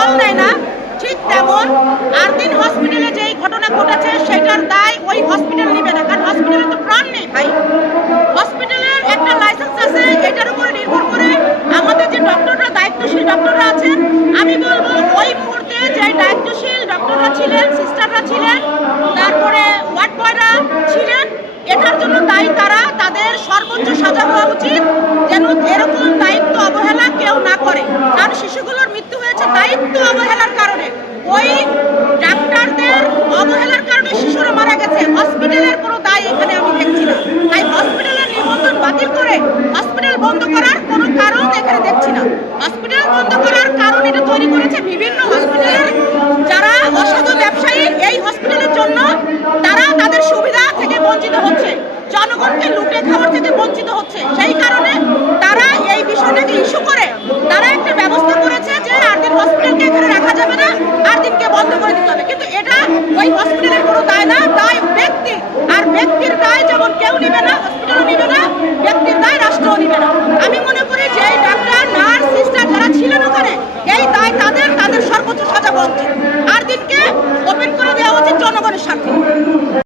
জল দেয় না, ঠিক তেমন আরদিন হসপিটালে যেই ঘটনা ঘটেছে সেটার দায় ওই হসপিটাল নেবে না, কারণ হসপিটালে তো প্রাণ নেই ভাই। হসপিটালের একটা লাইসেন্স আছে, এটার উপরে নির্ভর করে আমাদের যে ডক্টররা, দায়িত্বশীল ডক্টররা আছেন, আমি বলবো ওই মুহূর্তে যে দায়িত্বশীল ডক্টররা ছিলেন, সিস্টাররা ছিলেন, তারপরে ওয়ার্ড বয়রা ছিলেন, এটার জন্য দায়ী তারা। তাদের সর্বোচ্চ সাজা হওয়া উচিত, যেন এরকম দায়িত্ব অবহেলা কেউ না করে। কারণ শিশুগুলোর মৃত্যু হয়েছে দায়িত্ব অবহেলার কারণে, ওই ডাক্তারদের অবহেলার কারণে শিশুরা মারা গেছে। হসপিটালের কোনো দায় এখানে আমি দেখছি না। তাই হসপিটালের নিবন্ধন বাতিল করে হসপিটাল বন্ধ করার কোনো কারণ এখানে দেখছি না। হসপিটাল বন্ধ করার কারণ এটা তৈরি করেছে বিভিন্ন হসপিটালের যারা অসাধু ব্যবসায়ী, এই হসপিটালের জন্য তারা তাদের সুবিধা থেকে বঞ্চিত হচ্ছে, জনগণকে লুটে খাওয়ার থেকে বঞ্চিত হচ্ছে। সেই কারণে তারা এই বিষয়টাকে ইস্যু করে তারা একটা ব্যবস্থা করেছে যে আরদিন হসপিটালকে এখানে রাখা যাবে না, আরদিনকে বন্ধ করে দিতে হবে। কিন্তু এটা ওই হসপিটালের কোনো দায় না, দায় ব্যক্তি। আর ব্যক্তির দায় যেমন কেউ নিবে না, হসপিটালও নিবে না, ব্যক্তির দায় রাষ্ট্রও নিবে না।